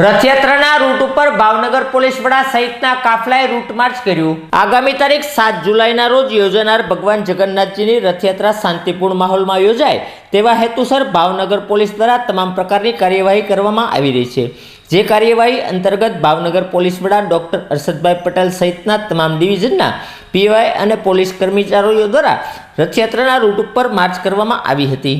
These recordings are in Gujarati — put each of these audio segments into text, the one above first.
રથયાત્રાના રૂટ ઉપર ભાવનગર પોલીસ વડા સહિતના કાફલાએ રૂટ માર્ચ કર્યું. આગામી તારીખ સાત જુલાઈના રોજ યોજાનાર ભગવાન જગન્નાથજીની રથયાત્રા શાંતિપૂર્ણ માહોલમાં યોજાય તેવા હેતુસર ભાવનગર પોલીસ દ્વારા તમામ પ્રકારની કાર્યવાહી કરવામાં આવી રહી છે. જે કાર્યવાહી અંતર્ગત ભાવનગર પોલીસ વડા ડોક્ટર અરશદભાઈ પટેલ સહિતના તમામ ડિવિઝનના પીવાય અને પોલીસ કર્મચારીઓ દ્વારા રથયાત્રાના રૂટ ઉપર માર્ચ કરવામાં આવી હતી.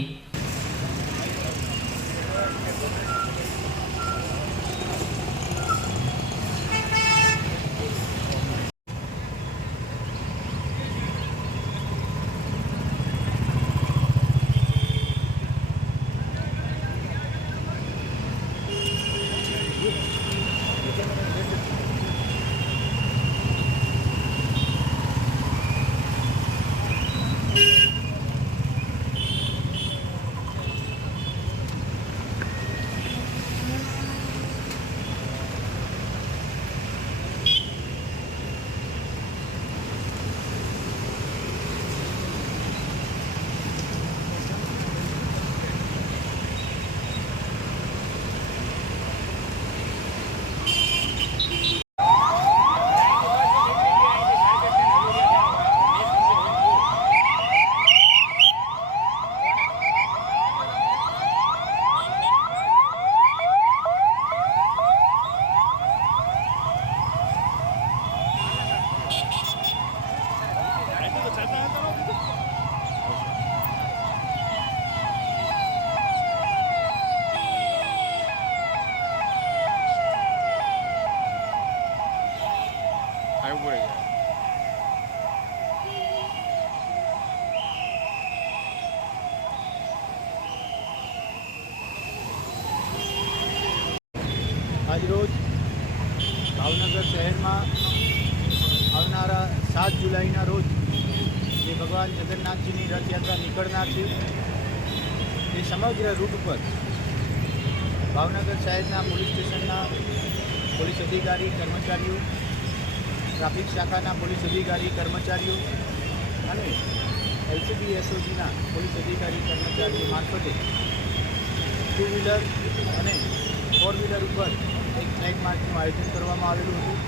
આજરોજ ભાવનગર શહેરમાં આવનારા સાત જુલાઈના રોજ જે ભગવાન જગન્નાથજીની રથયાત્રા નીકળનાર છે. એ સમગ્ર રૂટ ઉપર ભાવનગર શહેરના પોલીસ સ્ટેશનના પોલીસ અધિકારી, કર્મચારીઓ, ટ્રાફિક શાખાના પોલીસ અધિકારી, કર્મચારીઓ અને એલસીબી, એસઓજીના પોલીસ અધિકારી, કર્મચારીઓ મારફતે ટુ વ્હીલર અને ફોર વ્હીલર ઉપર ફ્લેગ માર્ચનું આયોજન કરવામાં આવેલું હતું.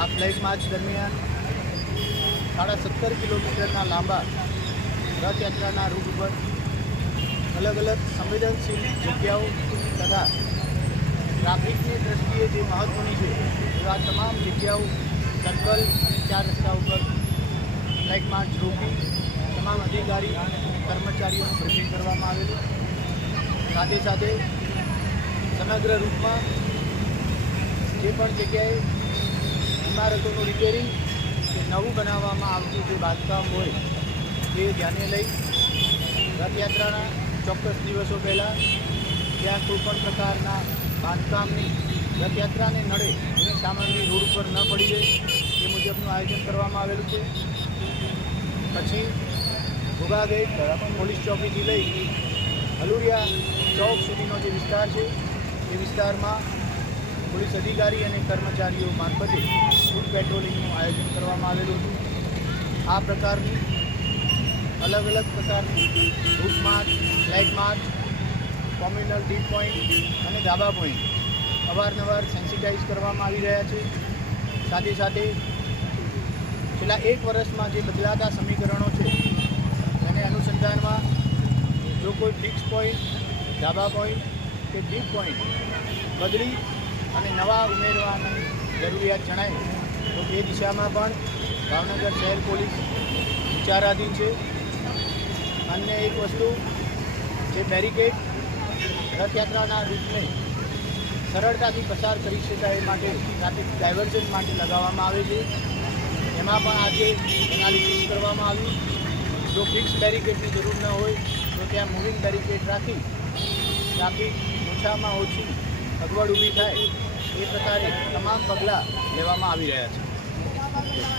આ ફ્લેગ માર્ચ દરમિયાન સાડા સત્તર કિલોમીટરના લાંબા રથયાત્રાના રૂટ ઉપર અલગ અલગ સંવેદનશીલ જગ્યાઓ તથા ટ્રાફિકની દ્રષ્ટિએ જે મહત્ત્વની છે એવા તમામ જગ્યાઓ સર્કલ અને ચાર રસ્તા ઉપર ફ્લેગ માર્ચ રોકી તમામ અધિકારી અને કર્મચારીઓનું બ્રિફિંગ કરવામાં આવેલું. સાથે સાથે સમગ્ર રૂટમાં જે પણ જગ્યાએ ઇમારતોનું રિપેરિંગ કે નવું બનાવવામાં આવતું જે બાંધકામ હોય તે ધ્યાને લઈ રથયાત્રાના ચોક્કસ દિવસો પહેલાં ત્યાં કોઈ પણ પ્રકારના બાંધકામની રથયાત્રાને નડે એની સામગ્રી રોડ ઉપર ન પડી જાય એ મુજબનું આયોજન કરવામાં આવેલું છે. પછી ભોગા ગેટ પોલીસ ચોકીથી લઈ હલુરિયા ચોક સુધીનો જે વિસ્તાર છે, એ વિસ્તારમાં પોલીસ અધિકારી અને કર્મચારીઓ મારફતે ફૂડ પેટ્રોલિંગનું આયોજન કરવામાં આવેલું હતું. આ પ્રકારની અલગ અલગ પ્રકારની route march, flag march communal D point અને ધાબા પોઈન્ટ અવારનવાર સેન્સિટાઈઝ કરવામાં આવી રહ્યા છે. સાથે સાથે છેલ્લા એક વર્ષમાં જે બદલાતા સમીકરણો છે એને અનુસંધાનમાં જો કોઈ ફિક્સ પોઈન્ટ ધાબા પોઈન્ટ કે ડી પોઈન્ટ બદલી અને નવા ઉમેરવાની જરૂરિયાત જણાય. તો એ દિશામાં પણ ભાવનગર શહેર પોલીસ વિચારાધીન છે. અન્ય એક વસ્તુ જે બેરિકેડ રથયાત્રાના રૂટને સરળતાથી પસાર કરી શકાય એ માટે ટ્રાફિક ડાયવર્ઝન માટે લગાવવામાં આવે છે. એમાં પણ આજે એનાલિસિસ કરવામાં આવ્યું. જો ફિક્સ બેરિકેડની જરૂર ન હોય, તો ત્યાં મૂવિંગ બેરિકેડ રાખી ટ્રાફિક ઓછામાં ઓછી અગવડ ઊભી થાય એ પ્રકારે તમામ પગલાં લેવામાં આવી રહ્યા છે.